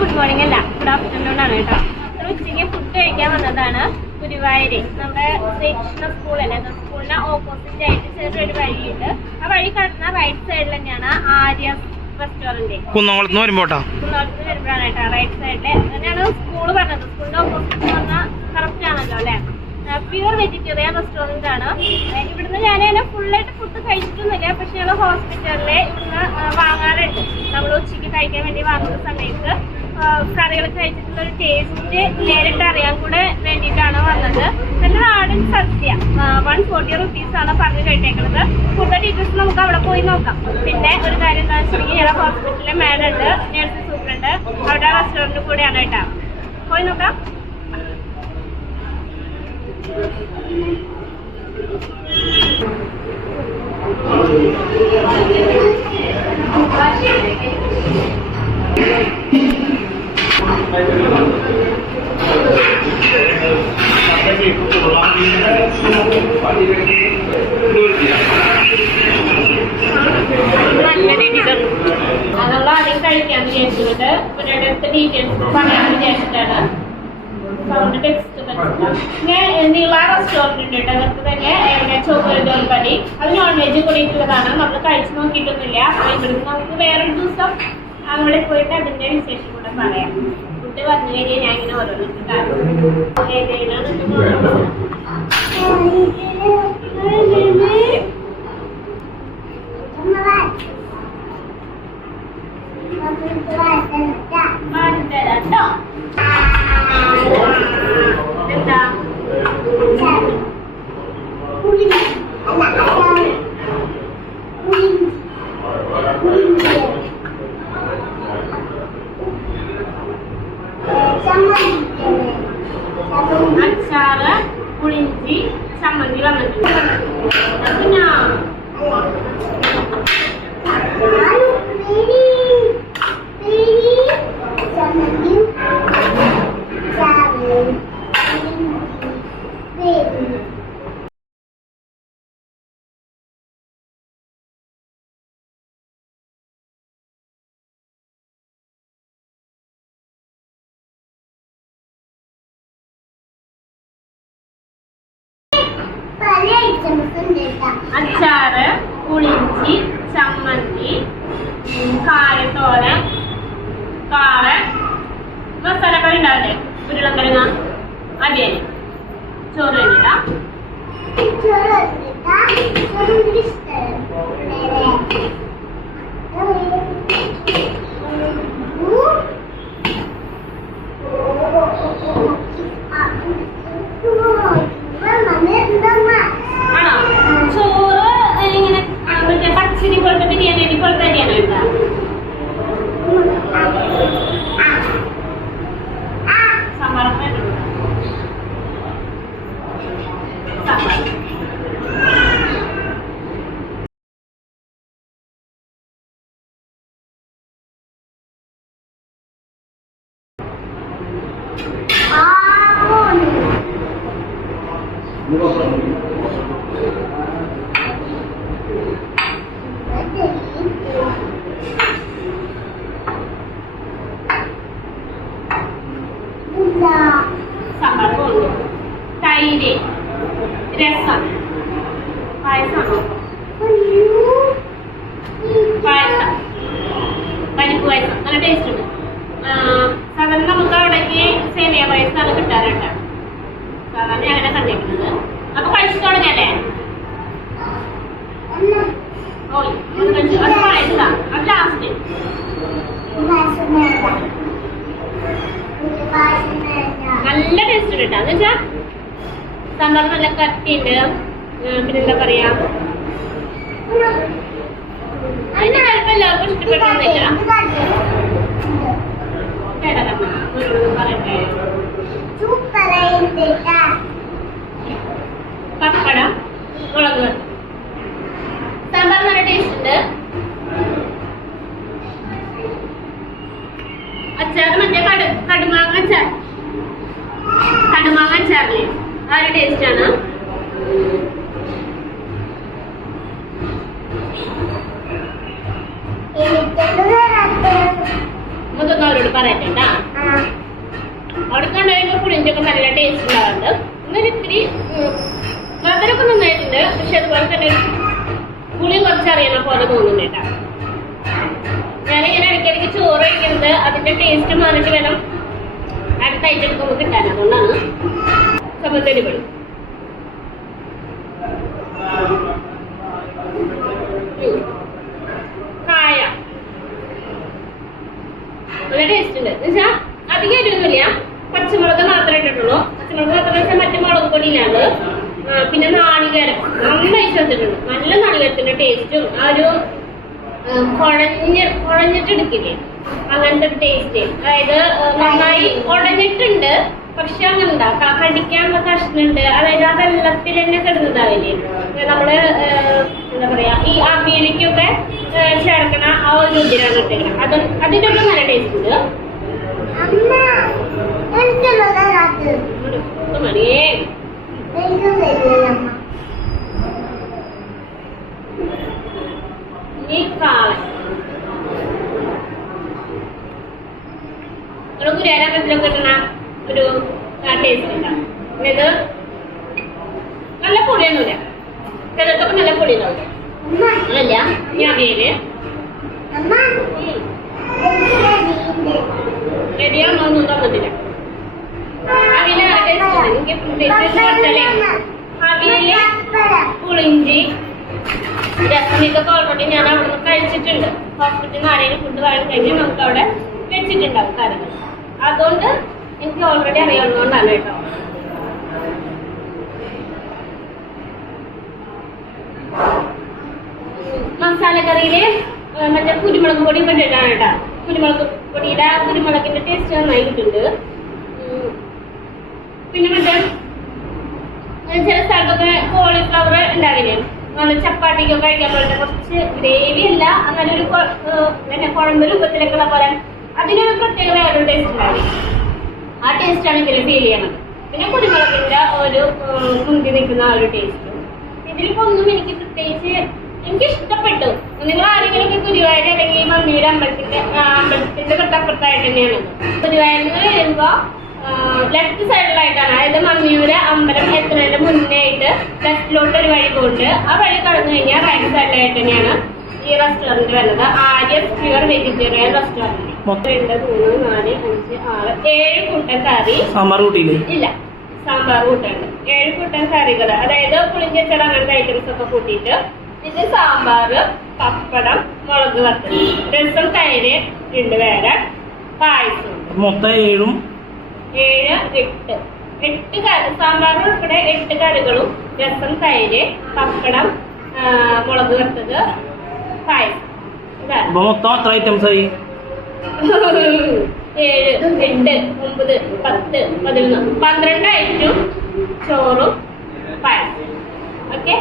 Good morning അല്ല. Good afternoon ആണ് കേട്ടോ. നമ്മൾ ഉച്ചയ്ക്ക് ഫുഡ് കഴിക്കാൻ വന്നതാണ് ഗുരുവായൂര്. നമ്മുടെ ശ്രീകൃഷ്ണ സ്കൂളല്ലേ സ്കൂളിന് ഓപ്പോസിറ്റ് ആയിട്ട് ചെറിയൊരു വഴിയുണ്ട്. ആ വഴി കടന്ന റൈറ്റ് സൈഡിൽ തന്നെയാണ് ആര്യ റെസ്റ്റോറന്റ് കുന്നംകുളത്ത് നിന്ന് വരുമ്പോട്ടാ? കുന്നോളത്ത് വരുമ്പോഴാണ് കേട്ടോ റൈറ്റ് സൈഡിൽ അങ്ങനെയാണ് സ്കൂൾ പറഞ്ഞത്. സ്കൂളിന്റെ ഓപ്പോസിറ്റ് വന്ന കറക്റ്റ് ആണല്ലോ അല്ലേ? പ്യൂർ വെജിറ്റേറിയൻ റെസ്റ്റോറന്റ് ആണ്. ഇവിടുന്ന് ഞാൻ തന്നെ ഫുള്ളായിട്ട് ഫുഡ് കഴിച്ചിട്ടൊന്നുമില്ല. പക്ഷെ ഞങ്ങൾ ഹോസ്പിറ്റലിൽ ഇവിടുന്ന് വാങ്ങാറുണ്ട്. നമ്മൾ ഉച്ചയ്ക്ക് കഴിക്കാൻ വേണ്ടി വാങ്ങുന്ന സമയത്ത്. കറികൾ കഴിച്ചിട്ടുള്ള ഒരു ടേസ്റ്റ് നേരിട്ട് അറിയാൻ കൂടെ വേണ്ടിയിട്ടാണ് വന്നത്. നല്ല നാടൻ സദ്യ വൺ ഫോർട്ടി റുപ്പീസ് ആണ് പറഞ്ഞു കേട്ടേക്കുന്നത് ഫുഡ് ഡീറ്റെയിൽസ് നമുക്ക് അവിടെ പോയി നോക്കാം. പിന്നെ ഒരു കാര്യം എന്താ വെച്ചിട്ടുണ്ടെങ്കിൽ ഞങ്ങളുടെ ഹോസ്പിറ്റലിലെ മാഡം ഉണ്ട് നേഴ്സ് സൂപ്രണ്ട് അവിടെ റെസ്റ്റോറന്റ് കൂടെയാണ് കേട്ടോ. പോയി നോക്കാം. നല്ല രീതിയിലാണ് നമ്മൾ ആദ്യം കഴിക്കാൻ വിചാരിച്ചിട്ട് ഇവരുടെ അടുത്ത് ഡീറ്റെയിൽസ് പറയാൻ വിചാരിച്ചിട്ടാണ്. ടെക്സ്റ്റ് പിന്നെ നീള റെസ്റ്റോറന്റ് ഉണ്ട് കേട്ടോ അവർക്ക് തന്നെ ഇവിടെ ചോക്ലേറ്റ് പടി അത് നോൺ വെജ് നമ്മൾ കഴിച്ചു നോക്കിയിട്ടൊന്നുമില്ല. അപ്പൊ ഇവിടുന്ന് നമുക്ക് വേറൊരു ദിവസം അവിടെ പോയിട്ട് അതിന്റെ വിശേഷം കൂടെ പറയാം. ഫുഡ് വന്നു കഴിഞ്ഞാൽ ഞാൻ ഇങ്ങനെ ഓരോന്നും. അച്ചാറ് പുളിഞ്ചി ചമ്മന്തി വന്നിട്ടുണ്ട് പിന്നെ അച്ചാറ് പുളിഞ്ചി ചമ്മന്തി കായത്തോരൻ കാളൻ മസാലക്കറി ഉണ്ടാവില്ലേ ഉരുളക്കിഴങ്ങ അവിയൽ ചോറ് വേണ്ടിട്ടാ ആണോ ചോറ് ഇങ്ങനെ ആ, മറ്റേ പച്ചരി പോലത്തെ ബിരിയാണി അരി പോലത്തെ അരിയാണ് കേട്ടാ സാമ്പാറൊക്കെ വേണ്ടോ? സാമ്പാർ സാമ്പാർ പോകുന്നു തൈര് രസം പായസമാണോ പായസം പരിപ്പ് പായസം നല്ല ടേസ്റ്റ് ഉണ്ട് ആ, സാധാരണ നമുക്ക് അവിടേക്ക് സേമിയ പായസമാണ് കിട്ടാറുണ്ട് സാധാരണ ഞാൻ അങ്ങനെ കണ്ടിരിക്കുന്നത് അപ്പൊ കഴിച്ചു തുടങ്ങിയല്ലേ നല്ല ടേസ്റ്റ് ഉണ്ട് കേട്ടോ എന്ന് വെച്ചാ സാമ്പാർ നല്ല കട്ടിയുണ്ട്. പിന്നെന്താ പറയാ? അതിന്റെ എല്ലാവർക്കും ഇഷ്ടപ്പെടുന്നില്ല പറയട്ടെ. പപ്പടം മുളക് സാമ്പാർ നല്ല ടേസ്റ്റ് ഉണ്ട് അച്ചാർ മറ്റേ കടു കടുമാങ്ങ അച്ചാർ കടുമാങ്ങ അച്ചാറില്ലേ ആ ഒരു ടേസ്റ്റ് ആണ്. മുതിർന്നവരോട് പറയട്ടെ കേട്ടാ അവിടെ കണ്ടുകഴിഞ്ഞാൽ പുളിഞ്ചൊക്കെ നല്ല ടേസ്റ്റ് ഉണ്ടാവാറുണ്ട് ഇന്നൊരു ഇത്തിരി മധുരമൊക്കെ നന്നായിട്ടുണ്ട്. പക്ഷെ അതുപോലെ തന്നെ പുളി കുറച്ച് അറിയണ പോലെ തോന്നുന്നു ഞാനിങ്ങനെ ഇടയ്ക്കിടയ്ക്ക് ചോറ് കഴിക്കുന്നത് അതിന്റെ ടേസ്റ്റ് മാറിട്ട് വേണം അടുത്ത ഐറ്റം നമുക്ക് കിട്ടാൻ. അതുകൊണ്ടാണ് സമത്തരിപടി കായ. നല്ല ടേസ്റ്റ് ഉണ്ട്. എന്നുവെച്ചാ അധികം എരിവൊന്നുമില്ല പച്ചമുളക് മാത്രമേ ഇട്ടിട്ടുള്ളൂ. പച്ചമുളക് മാത്രമേ മറ്റു മുളക് പൊടിയിലാണ്. പിന്നെ നാളികേരം നന്നായി ചേർത്തിട്ടുണ്ട് നല്ല നാളികേരത്തിന്റെ ടേസ്റ്റും ആ ഒരു കുഴഞ്ഞ് കുഴഞ്ഞിട്ടെടുക്കില്ലേ അങ്ങനത്തെ ഒരു ടേസ്റ്റ് അതായത് നന്നായി ഉടഞ്ഞിട്ടുണ്ട് പക്ഷെ അങ്ങനെ കടിക്കാനുള്ള കഷ്ണുണ്ട് അതായത് ആ വെള്ളത്തിൽ തന്നെ കിടന്നതാവില്ലേ നമ്മൾ എന്താ പറയാ ഈ ആ ആ, ചേർക്കണ ആ ഒരു ഇതിലാണ് ഇട്ടേക്കണം അത് അതിന്റെ ഒക്കെ നല്ല ടേസ്റ്റ് ഉണ്ട് അമ്മ നിങ്ങൾ ഗുരുവായൂരമ്പലത്തിലൊക്കെ കിട്ടുന്ന ഒരു ടേസ്റ്റ് ഉണ്ടാവും ഇത് നല്ല പൊടിയൊന്നുമില്ല. ചിലർക്കൊക്കെ നല്ല പൊടി ഉണ്ടാവും അമ്മ. അതല്ല ഈ അവിയൽ. റെഡിയാണോ ഒന്നും തന്നിട്ടില്ല എനിക്ക് പ്രത്യേകിച്ച് വെച്ചാലേ അവിയൽ പുളിഞ്ചി രസം ഇതൊക്കെ ഓൾറെഡി ഞാൻ അവിടെ നിന്ന് കഴിച്ചിട്ടുണ്ട് ഹോസ്പിറ്റലിൽ നിന്ന് ആരെങ്കിലും ഫുഡ് വാങ്ങി കഴിഞ്ഞാൽ നമുക്ക് അവിടെ വെച്ചിട്ടുണ്ടാവും കാര്യങ്ങൾ അതുകൊണ്ട് എനിക്ക് ഓൾറെഡി അറിയാവുന്നതുകൊണ്ടാണ് കേട്ടോ മസാലക്കറിയിൽ മറ്റേ കുരുമുളക് പൊടി ഇട്ടിട്ടാണ് കേട്ടോ കുരുമുളക് പൊടിയുടെ കുരുമുളകിന്റെ ടേസ്റ്റ് നന്നായി കിട്ടുന്നുണ്ട്. പിന്നെ മറ്റേ ചില സ്ഥലത്തൊക്കെ കോളിഫ്ലവർ ഉണ്ടാവില്ലേ? നല്ല ചപ്പാത്തിക്കൊക്കെ കഴിക്കാൻ പോലത്തെ കുറച്ച് ഗ്രേവി അല്ല നല്ലൊരു ഒരു പിന്നെ കുഴമ്പ് രൂപത്തിലേക്കുള്ള പോലെ അതിനൊരു പ്രത്യേക വേറൊരു ടേസ്റ്റ് ഉണ്ടാവില്ല? ആ ടേസ്റ്റ് ആണ് ഇതിൽ ഫീൽ ചെയ്യണം പിന്നെ കുരുമുളകിന്റെ ഒരു കുന്തി നിൽക്കുന്ന ആ ഒരു ടേസ്റ്റ് ഇതിലിപ്പോ ഒന്നും എനിക്ക് പ്രത്യേകിച്ച് എനിക്ക് ഇഷ്ടപ്പെട്ടു നിങ്ങൾ ആരെങ്കിലും ഒക്കെ ഗുരുവായൂർ അല്ലെങ്കിൽ മമ്മിയുടെ അമ്പലത്തിന്റെ അമ്പലത്തിന്റെ തൊട്ടപ്പുറത്തായിട്ട് തന്നെയാണ്. ഗുരുവായൂരിൽ നിന്ന് ലെഫ്റ്റ് സൈഡിലായിട്ടാണ് അതായത് മമ്മിയുടെ അമ്പലം എത്തുന്നതിന്റെ മുന്നേ ആയിട്ട് ലെഫ്റ്റിലോട്ട് ഒരു വഴി പോയിട്ട് ആ വഴി കടന്നു കഴിഞ്ഞാൽ റൈറ്റ് സൈഡിലായിട്ട് തന്നെയാണ് ഈ റെസ്റ്റോറന്റ് വരുന്നത്. ആര്യ പ്യുവർ വെജിറ്റേറിയൻ റെസ്റ്റോറന്റ് രണ്ട് മൂന്ന് നാല് അഞ്ച് ആറ് ഏഴ് കൂട്ടം കറി സാമ്പാർ കൂട്ടിയില്ലേ? ഇല്ല സാമ്പാർ കൂട്ടുണ്ട്. ഏഴ് കൂട്ടം കറികൾ അതായത് പുളിഞ്ചച്ചട അങ്ങനത്തെ ഐറ്റംസ് ഒക്കെ കൂട്ടിയിട്ട് പിന്നെ സാമ്പാർ പപ്പടം മുളക് വറുത്തത്. രസം തൈര് ഉണ്ട് വേറെ. പായസം. മൊത്തം ഏഴും ഏഴ് എട്ട്. എട്ട് സാമ്പാർ ഉൾപ്പെടെ എട്ട് കറികളും രസം തൈര് പപ്പടം മുളക് വറുത്തത് പായസം. മൊത്തം എത്ര ഐറ്റംസ് ആയി? ഏഴ് എട്ട് ഒമ്പത് പത്ത് പതിനൊന്ന്. പന്ത്രണ്ട് ഐറ്റം ചോറും പായസം. ഓക്കെ?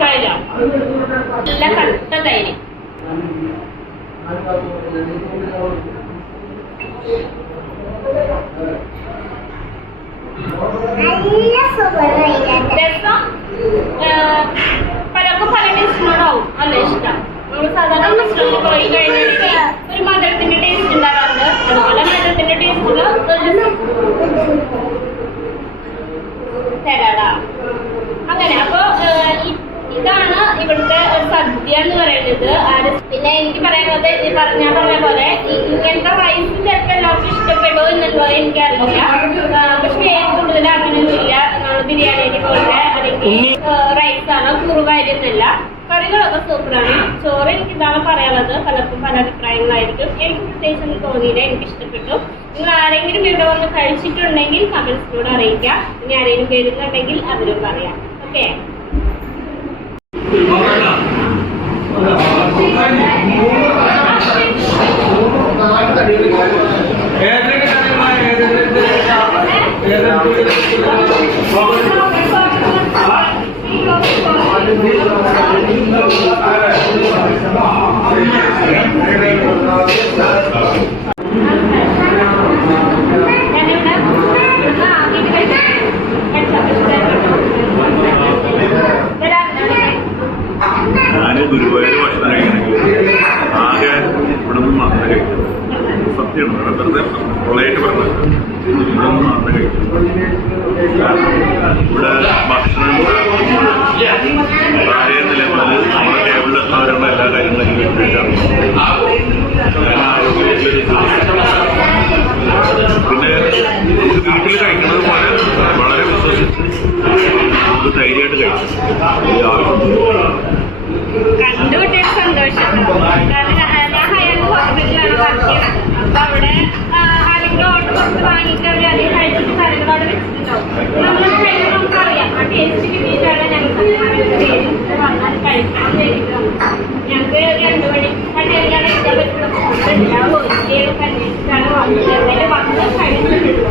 കഴിഞ്ഞോ നല്ല കട്ട തൈര്. രസം പലർക്കും പല ടേസ്റ്റിനോടാവും. നല്ല ഇഷ്ടം? നമ്മൾ സാധാരണ റെസ്റ്റോറന്റിൽ പോയി കഴിഞ്ഞാൽ ഒരു മധുരത്തിന്റെ ടേസ്റ്റ് ഉണ്ടാകാറുണ്ട്. അതുപോലെ മധുരത്തിന്റെ ടേസ്റ്റിൽ തരാടാ. അങ്ങനെ അപ്പൊ ഇവിടുത്തെ ഒരു സദ്യ എന്ന് പറയുന്നത് പിന്നെ എനിക്ക് പറയുന്നത് ഈ ഞാൻ പറഞ്ഞ പോലെ ഇങ്ങനത്തെ റൈസ് ചിലപ്പോൾ എല്ലാവർക്കും ഇഷ്ടപ്പെടുമോ എന്നുള്ളത് എനിക്കറിയില്ല. പക്ഷെ ഏത് കൂടുതൽ അങ്ങനെയൊന്നുമില്ല നമ്മൾ ബിരിയാണി പോലെ അല്ലെങ്കിൽ റൈസ് ആണോ കുറുവായിരുന്നല്ല കറികളൊക്കെ സൂപ്പറാണ്. ചോറ് എനിക്ക് ഇതാണ് പറയാനുള്ളത്. പലർക്കും പല അഭിപ്രായങ്ങളായിരിക്കും. എനിക്ക് പ്രത്യേകിച്ച് ഒന്നും തോന്നിയില്ല. എനിക്ക് ഇഷ്ടപ്പെട്ടു. നിങ്ങൾ ആരെങ്കിലും ഇവിടെ വന്ന് കഴിച്ചിട്ടുണ്ടെങ്കിൽ കമൻസിലൂടെ അറിയിക്കാം. ഇനി ആരെങ്കിലും വരുന്നുണ്ടെങ്കിൽ അതിലും പറയാം. ഓക്കെ ഭക്ഷണം കഴിക്കണമെങ്കിൽ സത്യമാണ് വെറുതെ പൊള്ളയായിട്ട് പറഞ്ഞത്. ഇവിടെ നിന്ന് മാത്രമേ കഴിക്കൂ ഇവിടെ ഭക്ഷണം താഴെ നില മുതൽ നമ്മുടെ ടേബിളിൽ എത്തുന്നവരുള്ള എല്ലാ കാര്യങ്ങളും കിട്ടിയിട്ടാണ് പിന്നെ നമുക്ക് വീട്ടിൽ കഴിക്കുന്നത് പോലെ വളരെ വിശ്വസിച്ച് നമുക്ക് ധൈര്യമായിട്ട് കഴിക്കാം. കണ്ടുകിട്ടിയ സന്തോഷം. ഹോസ്പിറ്റലാണ് വർക്ക് ചെയ്യുന്നത് അപ്പൊ അവിടെ ആരെങ്കിലും ഓർഡർ കൊടുത്ത് വാങ്ങിയിട്ട് അവർ അതിൽ കഴിച്ചിട്ട് കറികൾ അവിടെ വെച്ചിട്ടുണ്ടാവും നമ്മളത് കഴിക്കുമ്പോൾ നമുക്കറിയാം ആ ടേസ്റ്റ് കിട്ടിയിട്ടാണ് ഞങ്ങൾക്ക് വന്നാൽ കഴിക്കാൻ വേണ്ടിയിട്ട് ഞങ്ങൾക്ക് രണ്ടു മണി കണ്ടേക്കാണ് എത്താൻ പറ്റുന്ന ഉണ്ടാവും ഒരിക്കലും അന്വേഷിച്ചാണ് വന്നത് എന്തായാലും വന്ന് കഴിച്ചിട്ടുള്ളൂ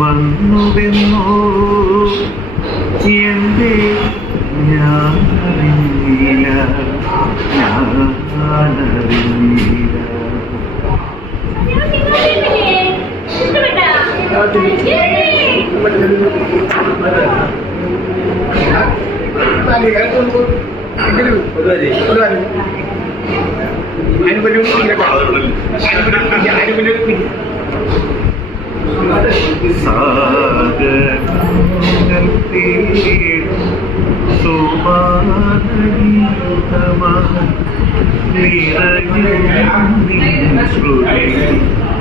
വന്നുവെന്നോ എന്റെ ഞാനറിഞ്ഞില്ല ഞാനറിഞ്ഞില്ല സരി സരി സരി സരി ശ്രുതി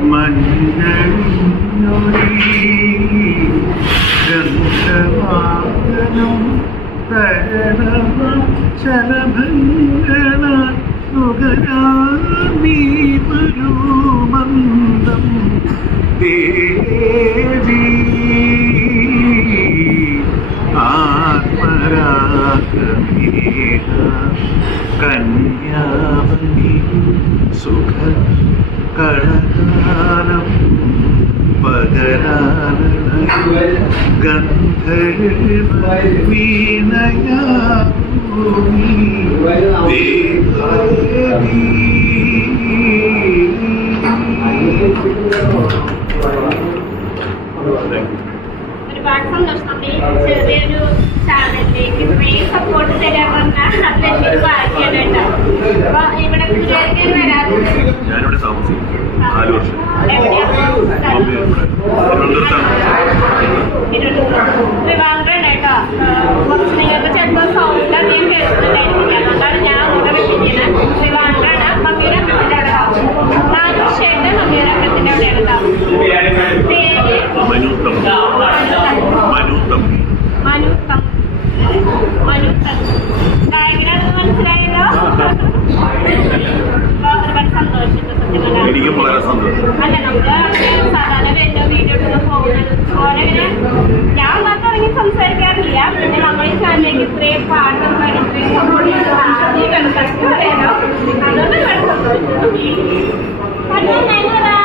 mình đến nơi đi, hoa nóng về là mắt sẽ làm hình ഒരുപാട് സന്തോഷം നമ്മൾ ഈ ചെറിയൊരു ചാനലിലേക്ക് ഇത്രയും സപ്പോർട്ട് തരാൻ പറഞ്ഞാൽ അത് വലിയൊരു ഭാഗ്യമാണ് കേട്ടോ അപ്പൊ ഇവിടെ. പിള്ളേർക്ക് വരാറുണ്ട് ഞാനിവിടെ താമസിക്കും നാല് വർഷം തിരുവനന്തപുരത്താണ് കേട്ടോ കുറച്ച് നിങ്ങൾക്ക് ചിലപ്പോൾ സൗണ്ട് അധികം കേൾക്കുന്നുണ്ടായിരിക്കില്ല അതുകൊണ്ടാണ് ഞാൻ അങ്ങോട്ട് വെച്ചിരിക്കുന്നത് ചെയ്യുന്നത് ട്രിവാൻഡ്രാണ് മമ്മിയുടെ അമ്മത്തിന്റെ അവിടെ താമസം നാലുഷേട്ട് മമ്മിയുടെ അമ്മത്തിന്റെ അവിടെയാണ് താമസം പേര് മനുത്തം മനുത്തം മനുത്തം മനുത്തം ഗായകനാണെന്ന് മനസ്സിലായല്ലോ അപ്പൊ ഒരുപാട് സന്തോഷിച്ചു സത്യം പറഞ്ഞാൽ എനിക്കും വളരെ സന്തോഷം അല്ല നമുക്ക് അങ്ങനെ സാധാരണ വരുന്ന വീഡിയോ എടുക്കുന്ന പോകുന്നത് പോലെ ഇങ്ങനെ ഞാൻ മാത്രം ഇറങ്ങി സംസാരിക്കാറില്ല പിന്നെ നമ്മൾ ഈ ചാനലിലേക്ക് ഇത്രയും പാട്ടും പാടി ഇത്രയും സപ്പോർട്ട് ചെയ്ത് കഷ്ടം പറയാനോ അതുകൊണ്ട് ഒരുപാട് സന്തോഷിച്ചു ഹലോ നല്ലതാ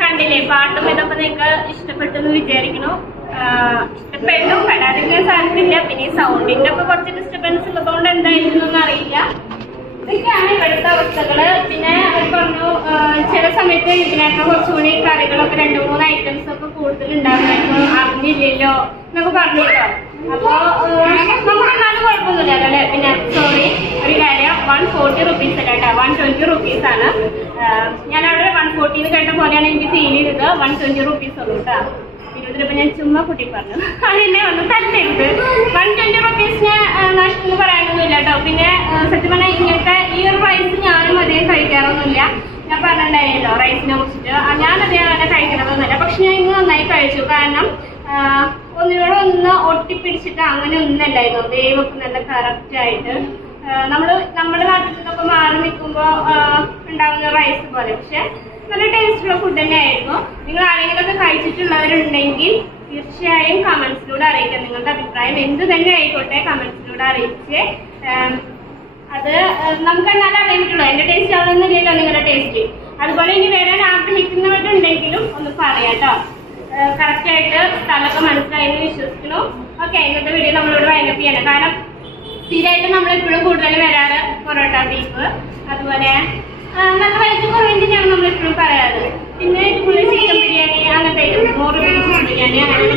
കണ്ടില്ലേ പാട്ടും ഇതൊക്കെ നിങ്ങൾക്ക് ഇഷ്ടപ്പെട്ടെന്ന് വിചാരിക്കണു ആഹ് ഇഷ്ടപ്പെട്ടു പെടാതിരിക്കാൻ സാധ്യതയില്ല പിന്നെ ഈ സൗണ്ടിന്റെ ഒക്കെ കുറച്ച് ഡിസ്റ്റർബൻസ് ഉള്ളതുകൊണ്ട് എന്തായിരുന്നു എന്ന് അറിയില്ല ഇതൊക്കെയാണ് ഇവിടുത്തെ അവസ്ഥകൾ. പിന്നെ അവർ പറഞ്ഞു ചില സമയത്ത് ഇതിനേക്കാൾ ഇതിനൊക്കെ കുറച്ചുകൂടി കറികളൊക്കെ രണ്ട് മൂന്ന് ഐറ്റംസ് ഒക്കെ കൂടുതൽ ഉണ്ടാകുമായിരുന്നു അറിഞ്ഞില്ലല്ലോ എന്നൊക്കെ പറഞ്ഞു കേട്ടോ. അപ്പൊ നമുക്ക് എന്നാലും കുഴപ്പമൊന്നുമില്ലല്ലോ അല്ലേ? പിന്നെ സോറി ഒരു കാര്യം. വൺ ഫോർട്ടി റുപ്പീസ് അല്ല കേട്ടോ? വൺ ട്വന്റി റുപ്പീസ് ആണ്. ഞാൻ അവിടെ വൺ ഫോർട്ടിന്ന് കേട്ട പോലെയാണ് എനിക്ക് ഫീൽ ചെയ്തത്. വൺ ട്വന്റി റുപ്പീസ് ഉള്ളൂ കേട്ടോ. ഇരുപത് ഞാൻ ചുമ്മാ കുട്ടി പറഞ്ഞു. അതിനെ വന്ന് തല്ലരുത് വൺ ട്വന്റി റുപ്പീസിന് നഷ്ടം എന്ന് പറയാനൊന്നുമില്ല കേട്ടോ. പിന്നെ സത്യം പറഞ്ഞാൽ ഇങ്ങനത്തെ ഈ ഒരു റൈസ് ഞാനും അധികം കഴിക്കാറൊന്നുമില്ല. ഞാൻ പറഞ്ഞിട്ടുണ്ടായിരുന്നല്ലോ റൈസിനെ കുറിച്ചിട്ട്. ഞാൻ അധികം അങ്ങനെ കഴിക്കണമെന്നല്ല പക്ഷെ ഞാൻ ഇന്ന് നന്നായി കഴിച്ചു. കാരണം ഒന്നിനോട് ഒന്ന് ഒട്ടിപ്പിടിച്ചിട്ട് അങ്ങനെ ഒന്നല്ലായിരുന്നു. ദൈവമൊക്കെ നല്ല കറക്റ്റ് ആയിട്ട്. നമ്മൾ നമ്മുടെ നാട്ടിൽ നിന്നൊക്കെ മാറി നിൽക്കുമ്പോൾ ഉണ്ടാകുന്ന റൈസ് പോലെ. പക്ഷെ നല്ല ടേസ്റ്റുള്ള ഫുഡ് തന്നെയായിരുന്നു നിങ്ങൾ ആരെങ്കിലൊക്കെ കഴിച്ചിട്ടുള്ളവരുണ്ടെങ്കിൽ തീർച്ചയായും കമൻസിലൂടെ അറിയിക്കാം. നിങ്ങളുടെ അഭിപ്രായം എന്ത് തന്നെ ആയിക്കോട്ടെ കമൻസിലൂടെ അറിയിച്ച്. അത് നമുക്ക് എന്നാലും അറിയാൻ പറ്റുള്ളൂ. എന്റെ ടേസ്റ്റ് ആവുന്നില്ലല്ലോ നിങ്ങളുടെ ടേസ്റ്റ് അതുപോലെ ഇനി വരാൻ ആഗ്രഹിക്കുന്നവരുണ്ടെങ്കിലും ഒന്ന് പറയാം കേട്ടോ കറക്റ്റ് ആയിട്ട് സ്ഥലമൊക്കെ മനസ്സിലായെന്ന് വിശ്വസിക്കുന്നു. ഓക്കെ ഇന്നത്തെ വീഡിയോ നമ്മളോട് വൈൻഡപ്പ് ചെയ്യണം. കാരണം സ്ഥിരമായിട്ട് നമ്മൾ എപ്പോഴും കൂടുതൽ വരാറ് പൊറോട്ട ബീഫ് അതുപോലെ നല്ല റേറ്റ് കുറവിന്റെയാണ് നമ്മൾ എപ്പോഴും പറയാറ്. പിന്നെ ചിക്കൻ ബിരിയാണി അങ്ങനത്തെ ഐറ്റംസ്. നൂറ് ബിരിയാണി അങ്ങനെയൊക്കെ